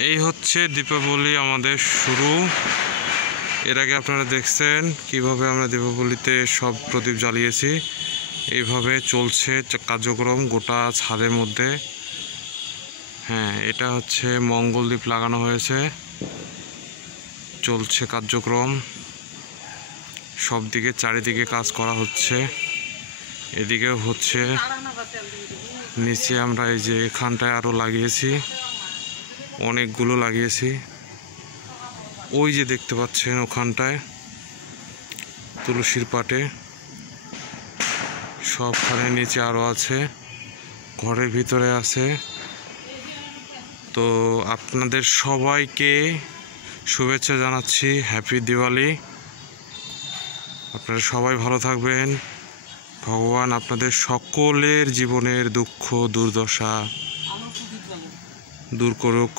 এই হচ্ছে দীপাবলি আমাদের শুরু। এর আগে আপনারা দেখছেন কিভাবে আমরা দীপাবলিতে সব প্রদীপ জ্বালিয়েছি। এইভাবে চলছে কার্যক্রম গোটা ছাদের মধ্যে। হ্যাঁ, এটা হচ্ছে মঙ্গল দ্বীপ লাগানো হয়েছে, চলছে কার্যক্রম, সব দিকে চারিদিকে কাজ করা হচ্ছে। এদিকেও হচ্ছে, নিচে আমরা এই যে এখানটায় আরও লাগিয়েছি, অনেকগুলো লাগিয়েছি। ওই যে দেখতে পাচ্ছেন ওখানটায় তুলসীর পাটে সবখানে, নিচে আরও আছে, ঘরের ভিতরে আছে। তো আপনাদের সবাইকে শুভেচ্ছা জানাচ্ছি, হ্যাপি দিওয়ালি। আপনারা সবাই ভালো থাকবেন, ভগবান আপনাদের সকলের জীবনের দুঃখ দুর্দশা দূর করুক,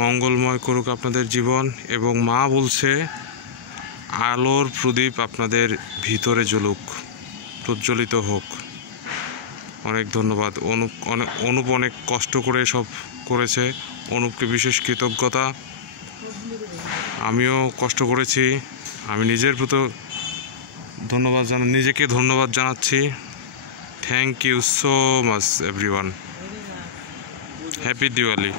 মঙ্গলময় করুক আপনাদের জীবন। এবং মা বলছে আলোর প্রদীপ আপনাদের ভিতরে জ্বলুক, প্রজ্বলিত হোক। অনেক ধন্যবাদ। অনুপ অনেক কষ্ট করে সব করেছে, অনুপকে বিশেষ কৃতজ্ঞতা। আমিও কষ্ট করেছি, আমি নিজেকে ধন্যবাদ জানাচ্ছি। Thank you so much everyone. Happy Diwali.